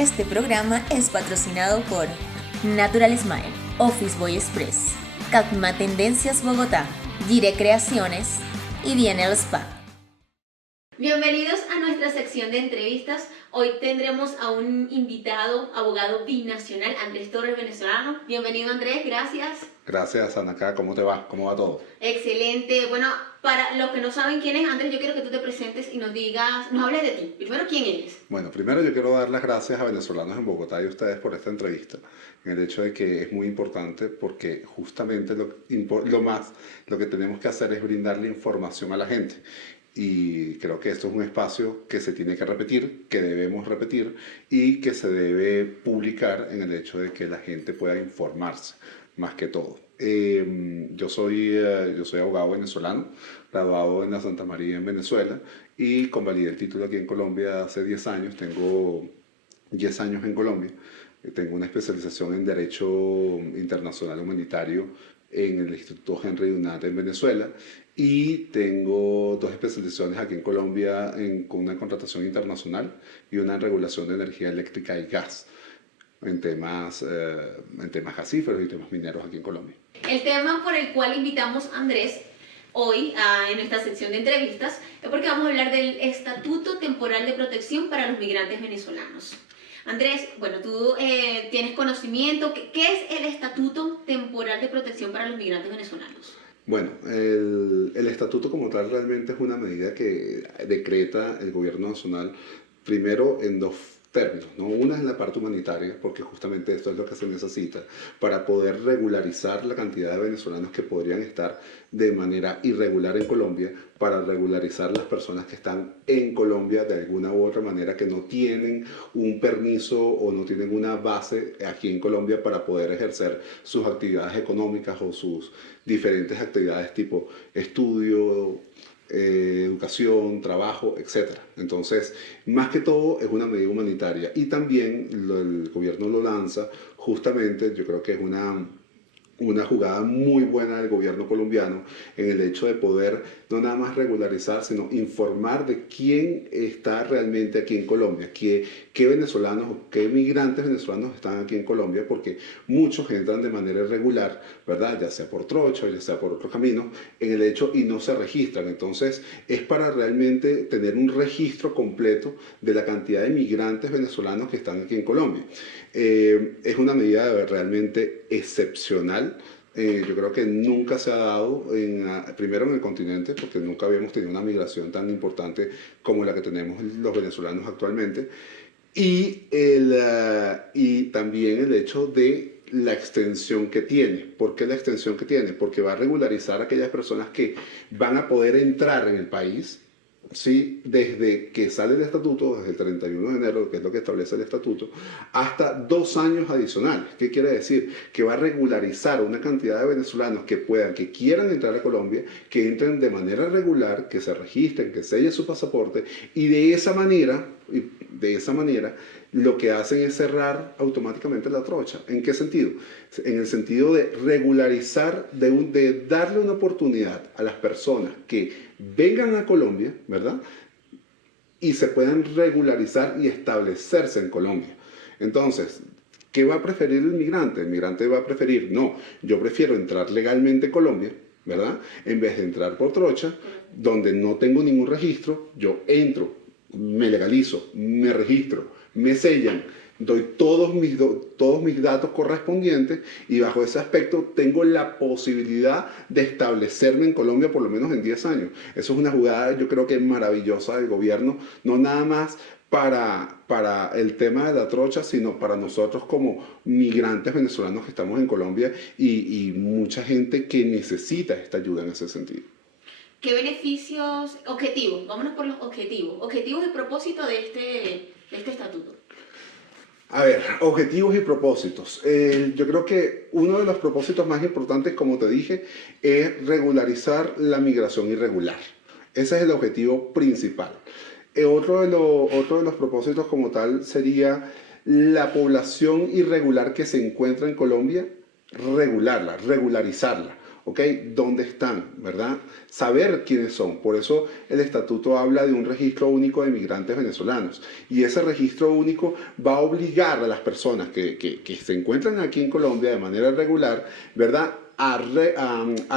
Este programa es patrocinado por Natural Smile, Office Boy Express, Cacma Tendencias Bogotá, Dire Creaciones y Bienel Spa. Bienvenidos a nuestra sección de entrevistas. Hoy tendremos a un invitado, abogado binacional, Andrés Torres, venezolano. Bienvenido, Andrés, gracias. Gracias, Anaka. ¿Cómo te va? ¿Cómo va todo? Excelente. Bueno, para los que no saben quién es Andrés, yo quiero que tú te presentes y nos hables de ti. Primero, ¿quién eres? Bueno, primero yo quiero dar las gracias a venezolanos en Bogotá y a ustedes por esta entrevista, en el hecho de que es muy importante porque justamente lo que tenemos que hacer es brindarle información a la gente. Y creo que esto es un espacio que se tiene que repetir, que debemos repetir y que se debe publicar en el hecho de que la gente pueda informarse, más que todo. Yo soy abogado venezolano, graduado en la Santa María en Venezuela y convalidé el título aquí en Colombia hace 10 años. Tengo 10 años en Colombia. Tengo una especialización en Derecho Internacional Humanitario en el Instituto Henry Dunant en Venezuela y tengo 2 especializaciones aquí en Colombia con una contratación internacional y una en regulación de energía eléctrica y gas en temas gasíferos y temas mineros aquí en Colombia. El tema por el cual invitamos a Andrés hoy en nuestra sección de entrevistas es porque vamos a hablar del Estatuto Temporal de Protección para los Migrantes Venezolanos. Andrés, bueno, tú tienes conocimiento. ¿Qué es el Estatuto Temporal de Protección para los Migrantes Venezolanos? Bueno, el estatuto como tal realmente es una medida que decreta el gobierno nacional primero en 2 términos, ¿no? Una es la parte humanitaria, porque justamente esto es lo que se necesita para poder regularizar la cantidad de venezolanos que podrían estar de manera irregular en Colombia, para regularizar las personas que están en Colombia de alguna u otra manera, que no tienen un permiso o no tienen una base aquí en Colombia para poder ejercer sus actividades económicas o sus diferentes actividades tipo estudio, educación, trabajo, etc. Entonces, más que todo es una medida humanitaria y también el gobierno lo lanza justamente, yo creo que es una jugada muy buena del gobierno colombiano en el hecho de poder no nada más regularizar, sino informar de quién está realmente aquí en Colombia, qué venezolanos o qué migrantes venezolanos están aquí en Colombia, porque muchos entran de manera irregular, ¿verdad? Ya sea por trocha, ya sea por otros caminos, en el hecho y no se registran. Entonces, es para realmente tener un registro completo de la cantidad de migrantes venezolanos que están aquí en Colombia. Es una medida realmente excepcional. Yo creo que nunca se ha dado, primero en el continente, porque nunca habíamos tenido una migración tan importante como la que tenemos los venezolanos actualmente, y también el hecho de la extensión que tiene. ¿Por qué la extensión que tiene? Porque va a regularizar a aquellas personas que van a poder entrar en el país, ¿sí? Desde que sale el estatuto, desde el 31 de enero, que es lo que establece el estatuto, hasta 2 años adicionales. ¿Qué quiere decir? Que va a regularizar una cantidad de venezolanos que quieran entrar a Colombia, que entren de manera regular, que se registren, que sellen su pasaporte, y de esa manera lo que hacen es cerrar automáticamente la trocha. ¿En qué sentido? En el sentido de regularizar, de darle una oportunidad a las personas que vengan a Colombia, ¿verdad? Y se puedan regularizar y establecerse en Colombia. Entonces, ¿qué va a preferir el migrante? El migrante va a preferir, no, yo prefiero entrar legalmente a Colombia, ¿verdad? En vez de entrar por trocha, donde no tengo ningún registro, yo entro, me legalizo, me registro, me sellan, doy todos mis datos correspondientes y bajo ese aspecto tengo la posibilidad de establecerme en Colombia por lo menos en 10 años. Eso es una jugada, yo creo que maravillosa del gobierno, no nada más para el tema de la trocha, sino para nosotros como migrantes venezolanos que estamos en Colombia y mucha gente que necesita esta ayuda en ese sentido. ¿Qué beneficios, objetivos? Vámonos por los objetivos y propósitos de este estatuto. A ver, objetivos y propósitos. Yo creo que uno de los propósitos más importantes, como te dije, es regularizar la migración irregular. Ese es el objetivo principal. Otro de los propósitos como tal sería la población irregular que se encuentra en Colombia, regularizarla. ¿ok? ¿Dónde están, verdad? Saber quiénes son. Por eso el estatuto habla de un registro único de migrantes venezolanos. Y ese registro único va a obligar a las personas que se encuentran aquí en Colombia de manera regular, ¿verdad? A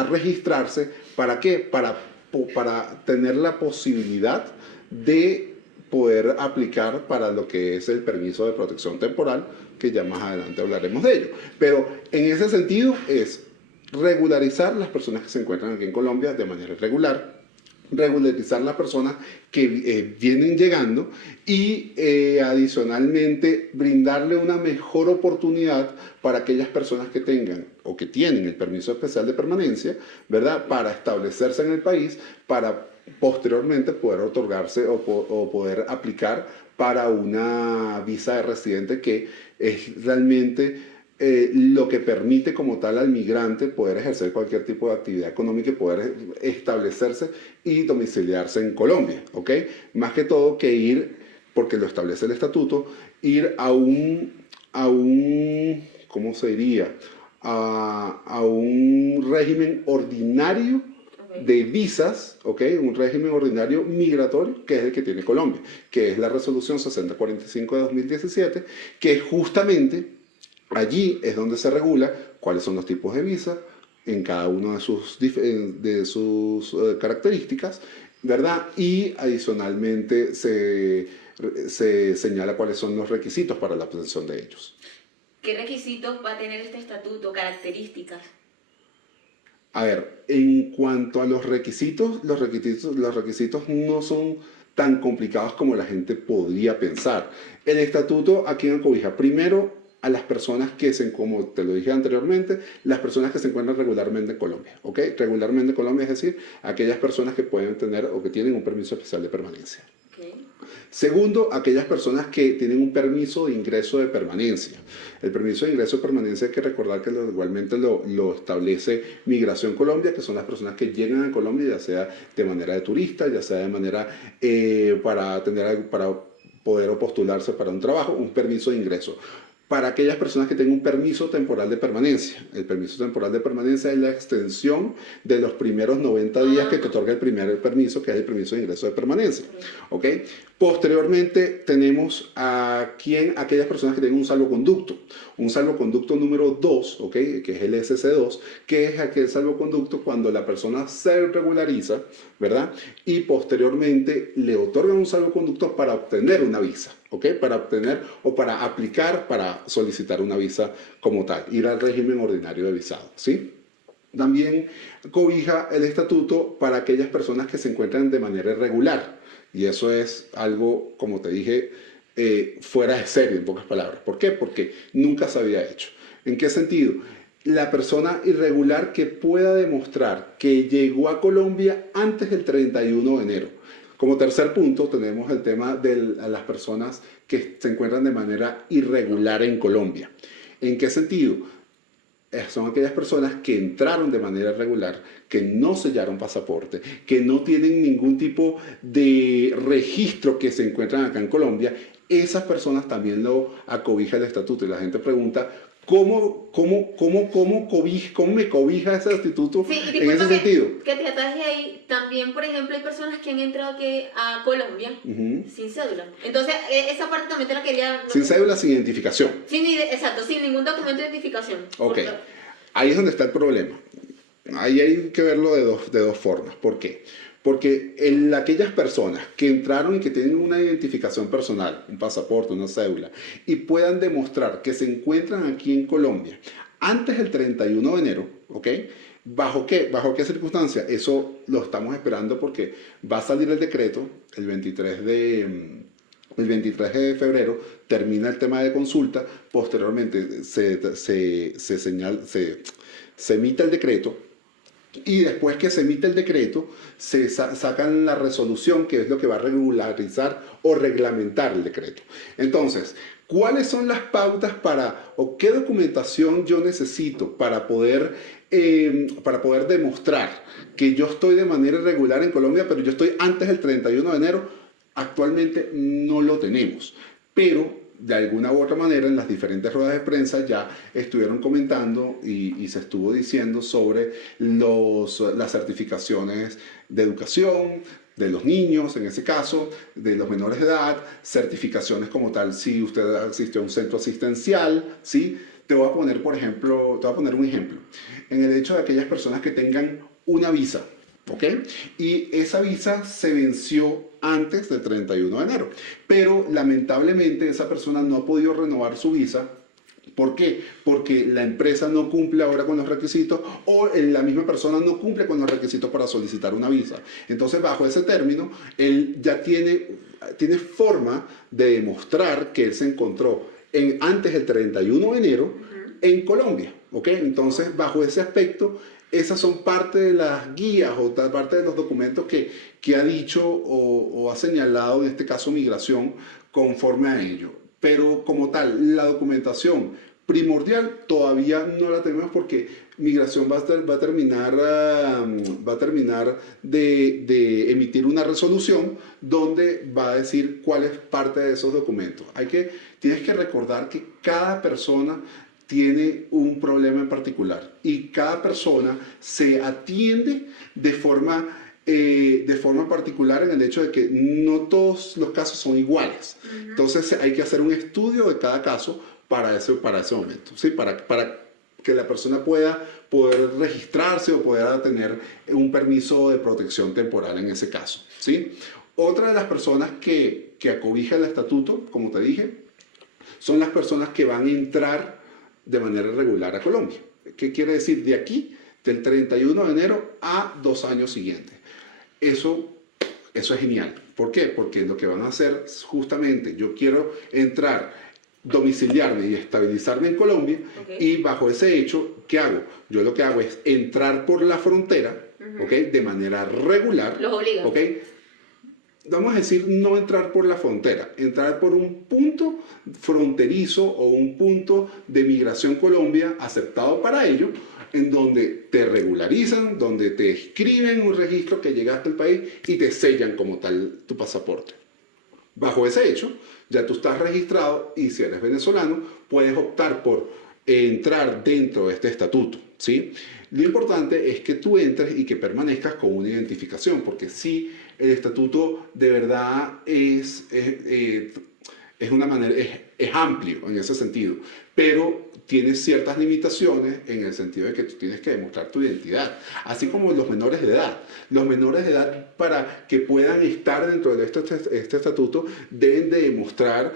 registrarse. ¿Para qué? Para tener la posibilidad de poder aplicar para lo que es el permiso de protección temporal, que ya más adelante hablaremos de ello. Pero en ese sentido es regularizar las personas que se encuentran aquí en Colombia de manera irregular, regularizar las personas que vienen llegando y adicionalmente brindarle una mejor oportunidad para aquellas personas que tengan o que tienen el permiso especial de permanencia, ¿verdad? Para establecerse en el país, para posteriormente poder otorgarse o poder aplicar para una visa de residente, que es realmente lo que permite como tal al migrante poder ejercer cualquier tipo de actividad económica y poder establecerse y domiciliarse en Colombia, ¿ok? Más que todo que ir, porque lo establece el estatuto, ir a un ¿cómo se diría? A un régimen ordinario de visas, ¿ok? Un régimen ordinario migratorio, que es el que tiene Colombia, que es la resolución 6045 de 2017, que justamente allí es donde se regula cuáles son los tipos de visa en cada una de sus características, ¿verdad? Y adicionalmente se señala cuáles son los requisitos para la obtención de ellos. ¿Qué requisitos va a tener este estatuto? Características. A ver, en cuanto a los requisitos no son tan complicados como la gente podría pensar. El estatuto aquí cobija primero a las personas como te lo dije anteriormente, las personas que se encuentran regularmente en Colombia, ¿ok? Regularmente en Colombia, es decir, aquellas personas que pueden tener o que tienen un permiso especial de permanencia. Okay. Segundo, aquellas personas que tienen un permiso de ingreso de permanencia. El permiso de ingreso de permanencia hay que recordar que igualmente lo establece Migración Colombia, que son las personas que llegan a Colombia, ya sea de manera de turista, ya sea de manera para poder postularse para un trabajo, un permiso de ingreso. Para aquellas personas que tengan un permiso temporal de permanencia. El permiso temporal de permanencia es la extensión de los primeros 90 días que te otorga el primer permiso, que es el permiso de ingreso de permanencia. ¿Ok? Posteriormente tenemos aquellas personas que tienen un salvoconducto. Un salvoconducto número 2, ¿ok? Que es el SC2, que es aquel salvoconducto cuando la persona se regulariza, ¿verdad? Y posteriormente le otorgan un salvoconducto para obtener una visa. ¿Ok? Para obtener o para aplicar, para solicitar una visa como tal, ir al régimen ordinario de visado, ¿sí? También cobija el estatuto para aquellas personas que se encuentran de manera irregular, y eso es algo, como te dije, fuera de serie, en pocas palabras. ¿Por qué? Porque nunca se había hecho. ¿En qué sentido? La persona irregular que pueda demostrar que llegó a Colombia antes del 31 de enero. Como tercer punto tenemos el tema de las personas que se encuentran de manera irregular en Colombia. ¿En qué sentido? Son aquellas personas que entraron de manera irregular, que no sellaron pasaporte, que no tienen ningún tipo de registro que se encuentran acá en Colombia. Esas personas también lo acobija el estatuto. Y la gente pregunta, ¿cómo me cobija ese estatuto en ese sentido? Que te ataje ahí, también, por ejemplo, hay personas que han entrado aquí a Colombia sin cédula. Entonces, esa parte también te la quería... Sin cédula, sin identificación. Exacto, sin ningún documento de identificación. Ok, ahí es donde está el problema. Ahí hay que verlo de dos formas. ¿Por qué? Porque aquellas personas que entraron y que tienen una identificación personal, un pasaporte, una cédula, y puedan demostrar que se encuentran aquí en Colombia antes del 31 de enero, ¿ok? ¿Bajo qué circunstancia? Eso lo estamos esperando porque va a salir el decreto el 23 de febrero, termina el tema de consulta, posteriormente se emite el decreto. Y después que se emite el decreto, se sacan la resolución, que es lo que va a regularizar o reglamentar el decreto. Entonces, ¿cuáles son las pautas o qué documentación yo necesito para poder demostrar que yo estoy de manera irregular en Colombia, pero yo estoy antes del 31 de enero? Actualmente no lo tenemos, pero de alguna u otra manera en las diferentes ruedas de prensa ya estuvieron comentando y se estuvo diciendo sobre las certificaciones de educación de los niños, en ese caso, de los menores de edad, certificaciones como tal, si usted asistió a un centro asistencial, ¿sí? Te voy a poner, por ejemplo, te voy a poner un ejemplo. En el hecho de aquellas personas que tengan una visa, ¿ok? Y esa visa se venció antes del 31 de enero, pero lamentablemente esa persona no ha podido renovar su visa. ¿Por qué? Porque la empresa no cumple ahora con los requisitos o la misma persona no cumple con los requisitos para solicitar una visa. Entonces, bajo ese término, él ya tiene forma de demostrar que él se encontró antes del 31 de enero en Colombia. ¿Ok? Entonces, bajo ese aspecto, esas son parte de las guías o parte de los documentos que ha dicho o ha señalado, en este caso, Migración, conforme a ello. Pero como tal, la documentación primordial todavía no la tenemos porque Migración va a terminar de emitir una resolución donde va a decir cuál es parte de esos documentos. Tienes que recordar que cada persona tiene un problema en particular y cada persona se atiende de forma particular en el hecho de que no todos los casos son iguales. Entonces hay que hacer un estudio de cada caso para ese momento, ¿sí? Para que la persona pueda poder registrarse o poder tener un permiso de protección temporal en ese caso, ¿sí? Otra de las personas que acobija el estatuto, como te dije, son las personas que van a entrar de manera regular a Colombia. ¿Qué quiere decir? De aquí, del 31 de enero a 2 años siguientes. Eso es genial. ¿Por qué? Porque lo que van a hacer es justamente, yo quiero entrar, domiciliarme y estabilizarme en Colombia, y bajo ese hecho, ¿qué hago? Yo lo que hago es entrar por la frontera, de manera regular. Los obliga. Vamos a decir, no entrar por la frontera, entrar por un punto fronterizo o un punto de migración Colombia aceptado para ello, en donde te regularizan, donde te escriben un registro que llegaste al país y te sellan como tal tu pasaporte. Bajo ese hecho, ya tú estás registrado y si eres venezolano, puedes optar por entrar dentro de este estatuto, ¿sí? Lo importante es que tú entres y que permanezcas con una identificación, porque si el estatuto de verdad es amplio en ese sentido, pero tiene ciertas limitaciones en el sentido de que tú tienes que demostrar tu identidad, así como los menores de edad. Los menores de edad, para que puedan estar dentro de este estatuto, deben de demostrar,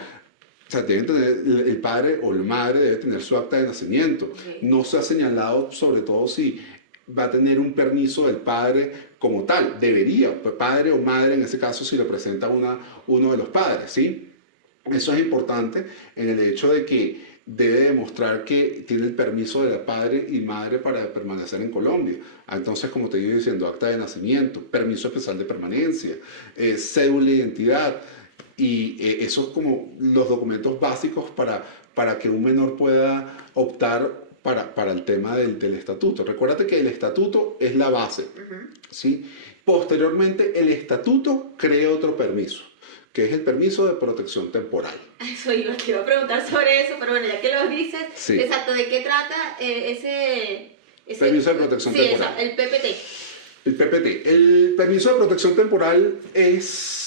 o sea, deben tener, el padre o la madre debe tener su acta de nacimiento. No se ha señalado sobre todo si va a tener un permiso del padre como tal. Debería, padre o madre en ese caso, si lo presenta uno de los padres, ¿sí? Eso es importante en el hecho de que debe demostrar que tiene el permiso de la padre y madre para permanecer en Colombia. Entonces, como te iba diciendo, acta de nacimiento, permiso especial de permanencia, cédula de identidad, y esos como los documentos básicos para que un menor pueda optar para el tema del estatuto. Recuérdate que el estatuto es la base, ¿sí? Posteriormente, el estatuto crea otro permiso, que es el permiso de protección temporal. Eso iba a preguntar sobre eso, pero bueno, ya que lo dices, sí. Exacto, ¿de qué trata ese permiso de protección temporal? El PPT. El PPT. El permiso de protección temporal es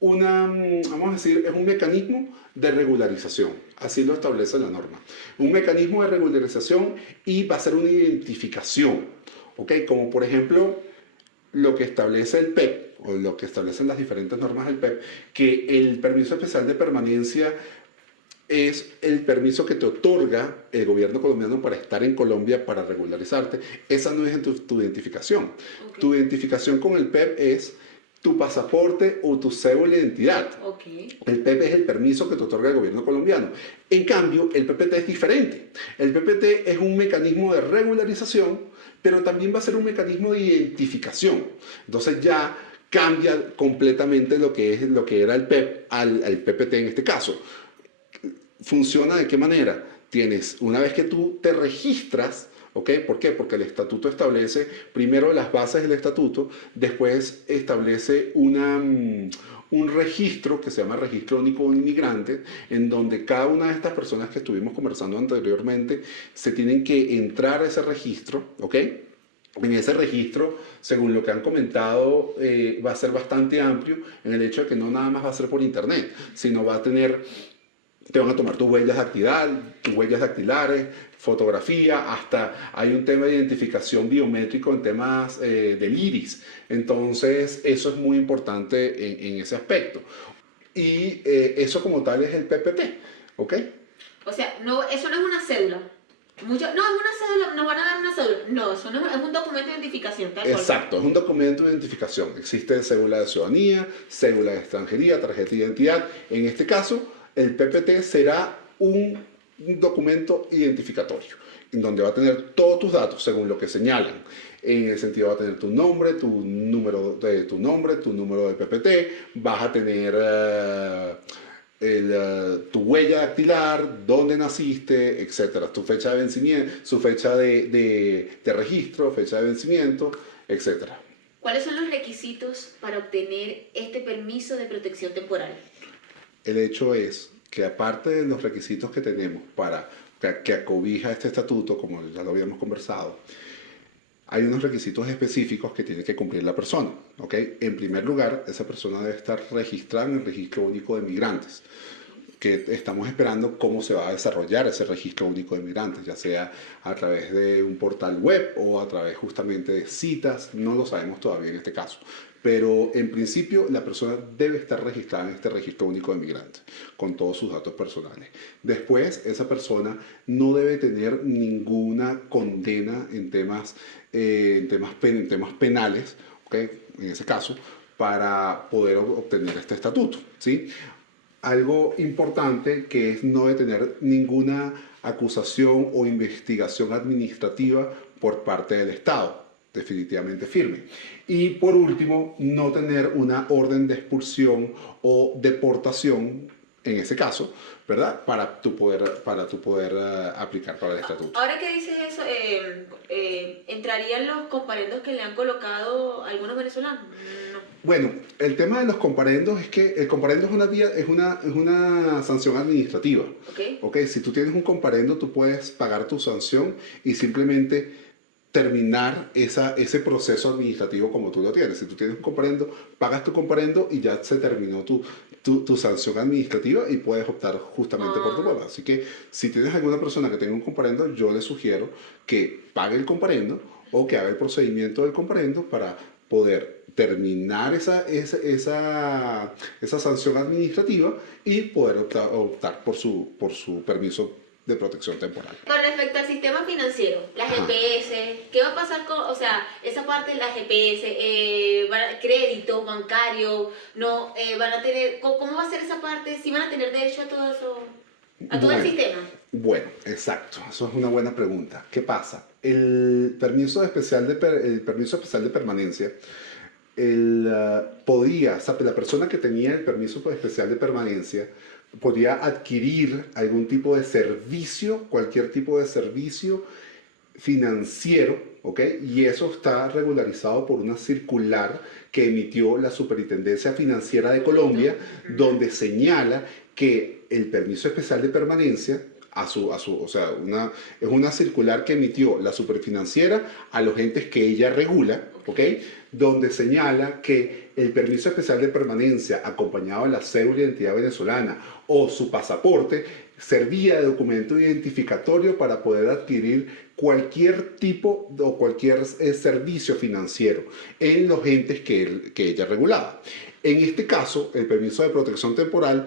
vamos a decir, es un mecanismo de regularización. Así lo establece la norma. Un mecanismo de regularización y va a ser una identificación, ¿ok? Como por ejemplo, lo que establece el PEP, o lo que establecen las diferentes normas del PEP, que el permiso especial de permanencia es el permiso que te otorga el gobierno colombiano para estar en Colombia, para regularizarte. Esa no es tu identificación. Tu identificación con el PEP es tu pasaporte o tu cédula de identidad. El PEP es el permiso que te otorga el gobierno colombiano. En cambio, el PPT es diferente. El PPT es un mecanismo de regularización, pero también va a ser un mecanismo de identificación. Entonces ya cambia completamente lo que era el PEP al PPT en este caso. ¿Funciona de qué manera? Una vez que tú te registras, ¿ok? ¿Por qué? Porque el estatuto establece primero las bases del estatuto, después establece un un registro que se llama Registro Único de Inmigrantes, en donde cada una de estas personas que estuvimos conversando anteriormente se tienen que entrar a ese registro, ¿ok? En ese registro, según lo que han comentado, va a ser bastante amplio en el hecho de que no nada más va a ser por internet, sino va a tener, te van a tomar tus huellas dactilares, fotografía, hasta hay un tema de identificación biométrico en temas del iris. Entonces, eso es muy importante en ese aspecto. Y eso como tal es el PPT, ¿ok? O sea, no, eso no es una cédula. No, es una cédula, nos van a dar una cédula. No, eso no es un documento de identificación, tal cual. Exacto, es un documento de identificación. Existe cédula de ciudadanía, cédula de extranjería, tarjeta de identidad. En este caso, el PPT será un documento identificatorio, en donde va a tener todos tus datos, según lo que señalan. En el sentido, va a tener tu nombre, tu número de PPT, vas a tener tu huella dactilar, dónde naciste, etcétera, tu fecha de vencimiento, su fecha de registro, fecha de vencimiento, etcétera. ¿Cuáles son los requisitos para obtener este permiso de protección temporal? El hecho es que aparte de los requisitos que tenemos para que acobija este estatuto, como ya lo habíamos conversado, hay unos requisitos específicos que tiene que cumplir la persona, ¿ok? En primer lugar, esa persona debe estar registrada en el Registro Único de Migrantes, que estamos esperando cómo se va a desarrollar ese Registro Único de Migrantes, ya sea a través de un portal web o a través justamente de citas, no lo sabemos todavía en este caso. Pero en principio la persona debe estar registrada en este Registro Único de Migrantes con todos sus datos personales. Después, esa persona no debe tener ninguna condena en temas penales, ¿okay? En ese caso, para poder obtener este estatuto, ¿sí? Algo importante que es no debe tener ninguna acusación o investigación administrativa por parte del Estado, definitivamente firme. Y por último, no tener una orden de expulsión o deportación, en ese caso, ¿verdad? Para tu poder aplicar para el estatuto. Ahora que dices eso, ¿entrarían los comparendos que le han colocado algunos venezolanos? No. Bueno, el tema de los comparendos es que el comparendo es una sanción administrativa. Okay. Si tú tienes un comparendo, tú puedes pagar tu sanción y simplemente terminar ese proceso administrativo como tú lo tienes. Si tú tienes un comparendo, pagas tu comparendo y ya se terminó tu sanción administrativa y puedes optar justamente por tu boda. Así que si tienes alguna persona que tenga un comparendo, yo le sugiero que pague el comparendo o que haga el procedimiento del comparendo para poder terminar esa sanción administrativa y poder optar por su permiso de protección temporal. Con respecto al sistema financiero, la GPS, ¿qué va a pasar con, o sea, esa parte de la GPS, crédito bancario, no, van a tener, ¿cómo va a ser esa parte? ¿Sí van a tener derecho a todo eso, a todo el sistema? Bueno, exacto, eso es una buena pregunta. ¿Qué pasa? El permiso especial de permanencia, la persona que tenía el permiso especial de permanencia podía adquirir algún tipo de servicio, cualquier tipo de servicio financiero, ¿ok? Y eso está regularizado por una circular que emitió la Superintendencia Financiera de Colombia, donde señala que el permiso especial de permanencia, es una circular que emitió la Superfinanciera a los entes que ella regula, ¿ok? Donde señala que el permiso especial de permanencia acompañado de la cédula de identidad venezolana o su pasaporte servía de documento identificatorio para poder adquirir cualquier tipo o cualquier servicio financiero en los entes que ella regulaba. En este caso, el permiso de protección temporal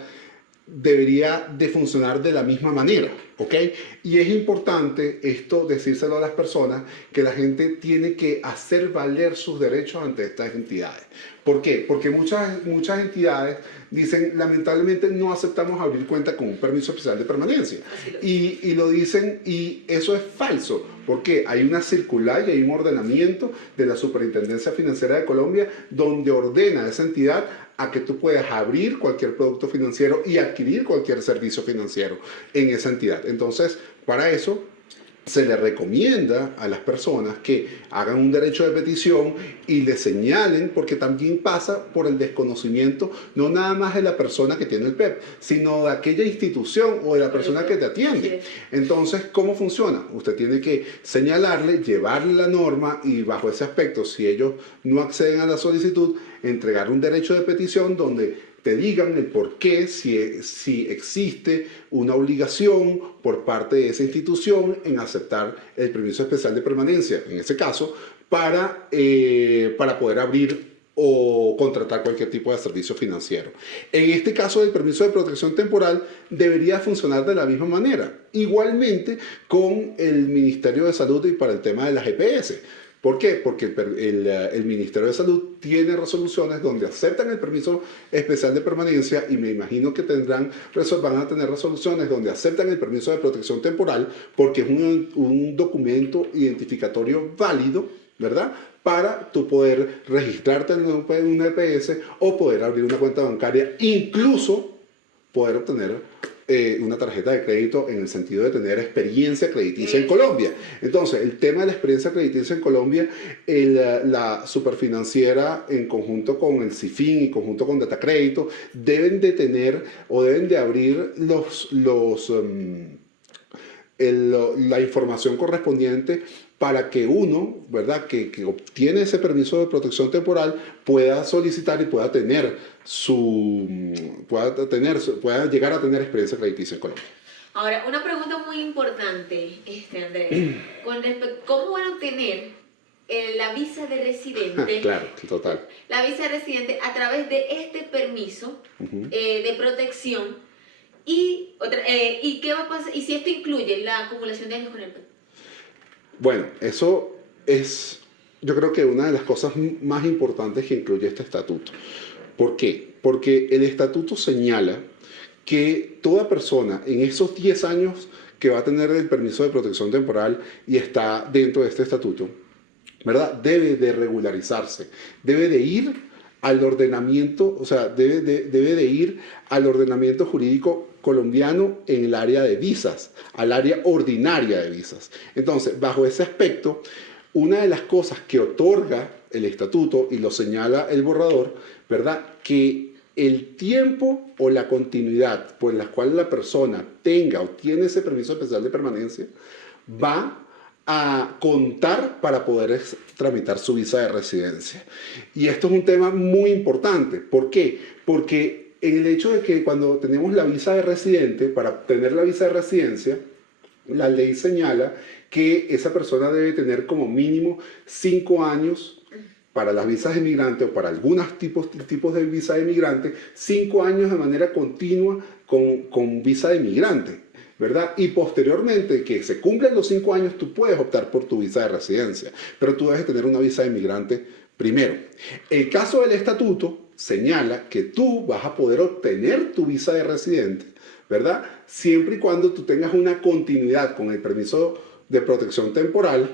debería de funcionar de la misma manera, ¿ok? Y es importante esto decírselo a las personas, que la gente tiene que hacer valer sus derechos ante estas entidades. ¿Por qué? Porque muchas entidades dicen, lamentablemente no aceptamos abrir cuenta con un permiso especial de permanencia. Y lo dicen, y eso es falso, porque hay una circular y hay un ordenamiento de la Superintendencia Financiera de Colombia donde ordena a esa entidad a que tú puedas abrir cualquier producto financiero y adquirir cualquier servicio financiero en esa entidad. Entonces, para eso, se le recomienda a las personas que hagan un derecho de petición y le señalen, porque también pasa por el desconocimiento, no nada más de la persona que tiene el PEP, sino de aquella institución o de la persona que te atiende. Entonces, ¿cómo funciona? Usted tiene que señalarle, llevarle la norma y bajo ese aspecto, si ellos no acceden a la solicitud, entregar un derecho de petición donde te digan el por qué, si existe una obligación por parte de esa institución en aceptar el permiso especial de permanencia, en ese caso, para poder abrir o contratar cualquier tipo de servicio financiero. En este caso del permiso de protección temporal debería funcionar de la misma manera, igualmente con el Ministerio de Salud y para el tema de las EPS. ¿Por qué? Porque el Ministerio de Salud tiene resoluciones donde aceptan el permiso especial de permanencia y me imagino que van a tener resoluciones donde aceptan el permiso de protección temporal porque es un documento identificatorio válido, ¿verdad? Para tú poder registrarte en una EPS o poder abrir una cuenta bancaria, incluso poder obtener una tarjeta de crédito en el sentido de tener experiencia crediticia en Colombia. Entonces, el tema de la experiencia crediticia en Colombia, la superfinanciera en conjunto con el CIFIN y conjunto con Datacrédito deben de tener o deben de abrir la información correspondiente para que uno, ¿verdad?, que obtiene ese permiso de protección temporal pueda solicitar y pueda llegar a tener experiencia crediticia en Colombia. Ahora, una pregunta muy importante, Andrés, con respecto, ¿cómo van a obtener la visa de residente? Claro, total. La visa de residente a través de este permiso de protección y qué va a pasar, y si esto incluye la acumulación de años con el PEP. Bueno, eso es, yo creo que una de las cosas más importantes que incluye este estatuto. ¿Por qué? Porque el estatuto señala que toda persona en esos 10 años que va a tener el permiso de protección temporal y está dentro de este estatuto, ¿verdad?, debe de regularizarse, debe de ir al ordenamiento, o sea, debe de ir al ordenamiento jurídico colombiano en el área de visas, al área ordinaria de visas. Entonces, bajo ese aspecto, una de las cosas que otorga el estatuto, y lo señala el borrador, ¿verdad?, que el tiempo o la continuidad por la cual la persona tenga o tiene ese permiso especial de permanencia va a contar para poder tramitar su visa de residencia. Y esto es un tema muy importante. ¿Por qué? Porque en el hecho de que cuando tenemos la visa de residente, para obtener la visa de residencia, la ley señala que esa persona debe tener como mínimo 5 años para las visas de migrante o para algunos tipos de visa de migrante, 5 años de manera continua con visa de migrante, ¿verdad? Y posteriormente, que se cumplen los 5 años, tú puedes optar por tu visa de residencia, pero tú debes tener una visa de migrante primero. El caso del estatuto señala que tú vas a poder obtener tu visa de residente, ¿verdad?, siempre y cuando tú tengas una continuidad con el permiso de protección temporal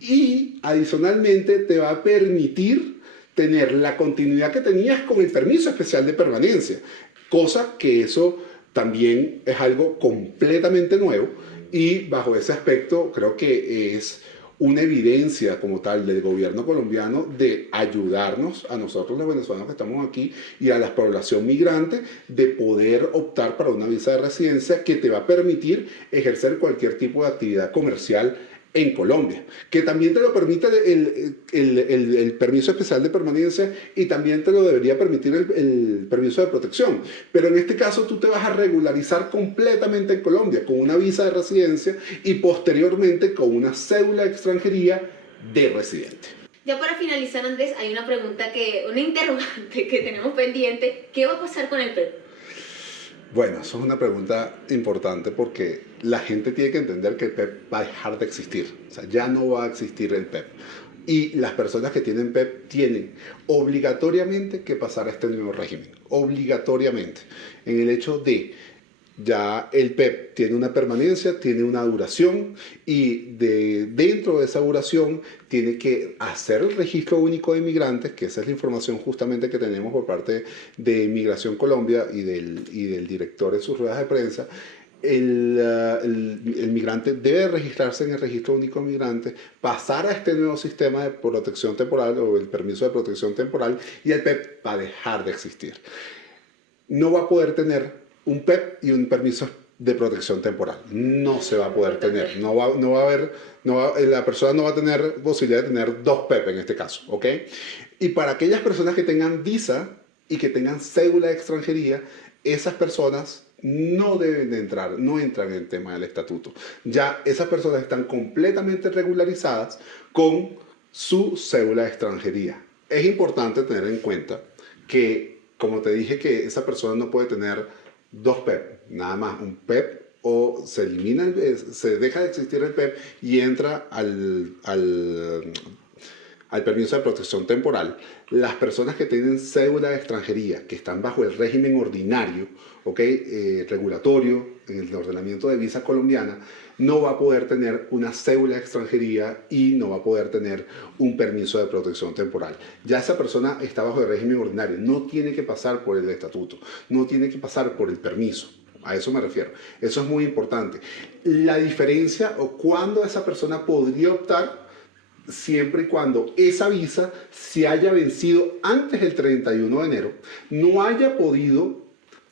y adicionalmente te va a permitir tener la continuidad que tenías con el permiso especial de permanencia, cosa que eso también es algo completamente nuevo y bajo ese aspecto creo que es una evidencia como tal del gobierno colombiano de ayudarnos a nosotros los venezolanos que estamos aquí y a la población migrante de poder optar para una visa de residencia que te va a permitir ejercer cualquier tipo de actividad comercial en Colombia, que también te lo permite el permiso especial de permanencia y también te lo debería permitir el permiso de protección. Pero en este caso tú te vas a regularizar completamente en Colombia con una visa de residencia y posteriormente con una cédula de extranjería de residente. Ya para finalizar, Andrés, hay una interrogante que tenemos pendiente. ¿Qué va a pasar con el PEP? Bueno, eso es una pregunta importante porque la gente tiene que entender que el PEP va a dejar de existir. O sea, ya no va a existir el PEP. Y las personas que tienen PEP tienen obligatoriamente que pasar a este nuevo régimen. Obligatoriamente. En el hecho de ya el PEP tiene una permanencia, tiene una duración y dentro de esa duración tiene que hacer el registro único de inmigrantes, que esa es la información justamente que tenemos por parte de Migración Colombia y del director de sus ruedas de prensa, el migrante debe registrarse en el Registro Único de Migrantes, pasar a este nuevo sistema de protección temporal o el permiso de protección temporal, y el PEP va a dejar de existir. No va a poder tener un PEP y un permiso de protección temporal. No se va a poder tener. La persona no va a tener posibilidad de tener 2 PEP en este caso, ¿ok? Y para aquellas personas que tengan visa y que tengan cédula de extranjería, esas personas no deben de entrar, no entran en el tema del estatuto. Ya esas personas están completamente regularizadas con su cédula de extranjería. Es importante tener en cuenta que, como te dije, que esa persona no puede tener 2 PEP, nada más un PEP, o se elimina, se deja de existir el PEP y entra al permiso de protección temporal. Las personas que tienen cédula de extranjería, que están bajo el régimen ordinario, regulatorio, en el ordenamiento de visa colombiana, no va a poder tener una cédula de extranjería y no va a poder tener un permiso de protección temporal. Ya esa persona está bajo el régimen ordinario, no tiene que pasar por el estatuto, no tiene que pasar por el permiso. A eso me refiero. Eso es muy importante. La diferencia o cuándo esa persona podría optar, siempre y cuando esa visa se haya vencido antes del 31 de enero, no haya podido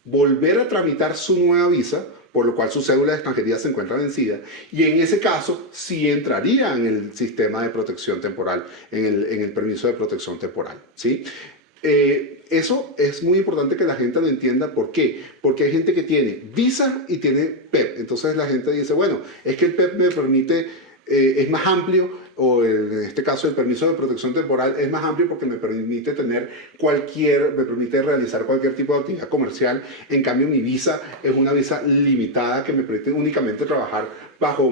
volver a tramitar su nueva visa, por lo cual su cédula de extranjería se encuentra vencida, y en ese caso sí entraría en el sistema de protección temporal, en el permiso de protección temporal, ¿sí? Eso es muy importante que la gente lo entienda. ¿Por qué? Porque hay gente que tiene visa y tiene PEP. Entonces la gente dice, bueno, es que el PEP me permite, es más amplio, o en este caso el permiso de protección temporal es más amplio porque me permite me permite realizar cualquier tipo de actividad comercial. En cambio mi visa es una visa limitada que me permite únicamente trabajar bajo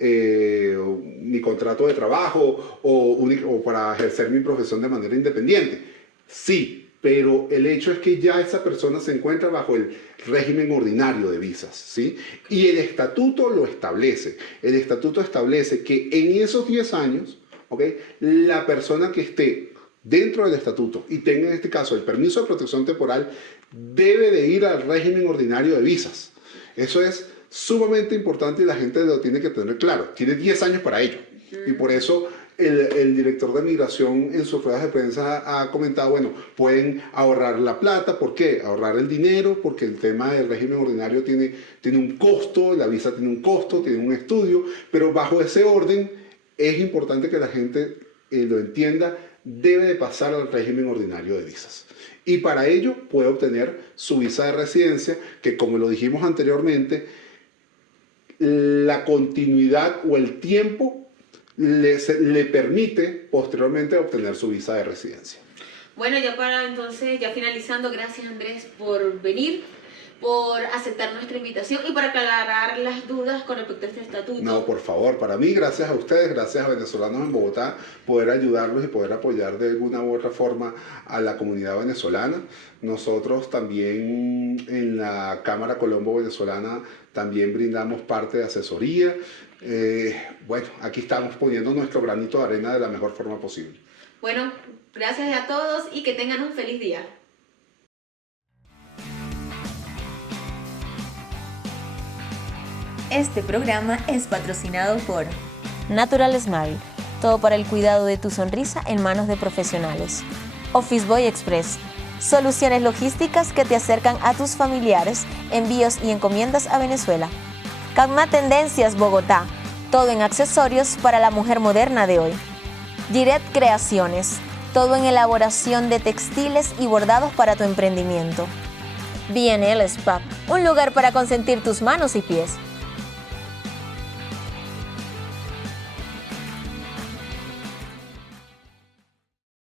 mi contrato de trabajo o para ejercer mi profesión de manera independiente. Sí, pero el hecho es que ya esa persona se encuentra bajo el régimen ordinario de visas, ¿sí? Y el estatuto lo establece. El estatuto establece que en esos 10 años, ¿ok?, la persona que esté dentro del estatuto y tenga en este caso el permiso de protección temporal debe de ir al régimen ordinario de visas. Eso es sumamente importante y la gente lo tiene que tener claro. Tiene 10 años para ello. Y por eso el director de migración en sus ruedas de prensa ha comentado, bueno, pueden ahorrar la plata. ¿Por qué? Ahorrar el dinero, porque el tema del régimen ordinario tiene un costo, la visa tiene un costo, tiene un estudio, pero bajo ese orden es importante que la gente lo entienda, debe de pasar al régimen ordinario de visas. Y para ello puede obtener su visa de residencia, que como lo dijimos anteriormente, la continuidad o el tiempo le permite posteriormente obtener su visa de residencia. Bueno, ya finalizando, gracias Andrés por venir, por aceptar nuestra invitación y por aclarar las dudas con respecto a este estatuto. No, por favor, para mí, gracias a ustedes, gracias a Venezolanos en Bogotá, poder ayudarlos y poder apoyar de alguna u otra forma a la comunidad venezolana. Nosotros también en la Cámara Colombo Venezolana también brindamos parte de asesoría. Bueno, aquí estamos poniendo nuestro granito de arena de la mejor forma posible. Bueno, gracias a todos y que tengan un feliz día. Este programa es patrocinado por Natural Smile, todo para el cuidado de tu sonrisa en manos de profesionales. Office Boy Express, soluciones logísticas que te acercan a tus familiares, envíos y encomiendas a Venezuela. Cagma Tendencias Bogotá, todo en accesorios para la mujer moderna de hoy. Giret Creaciones, todo en elaboración de textiles y bordados para tu emprendimiento. B&L Spa, un lugar para consentir tus manos y pies.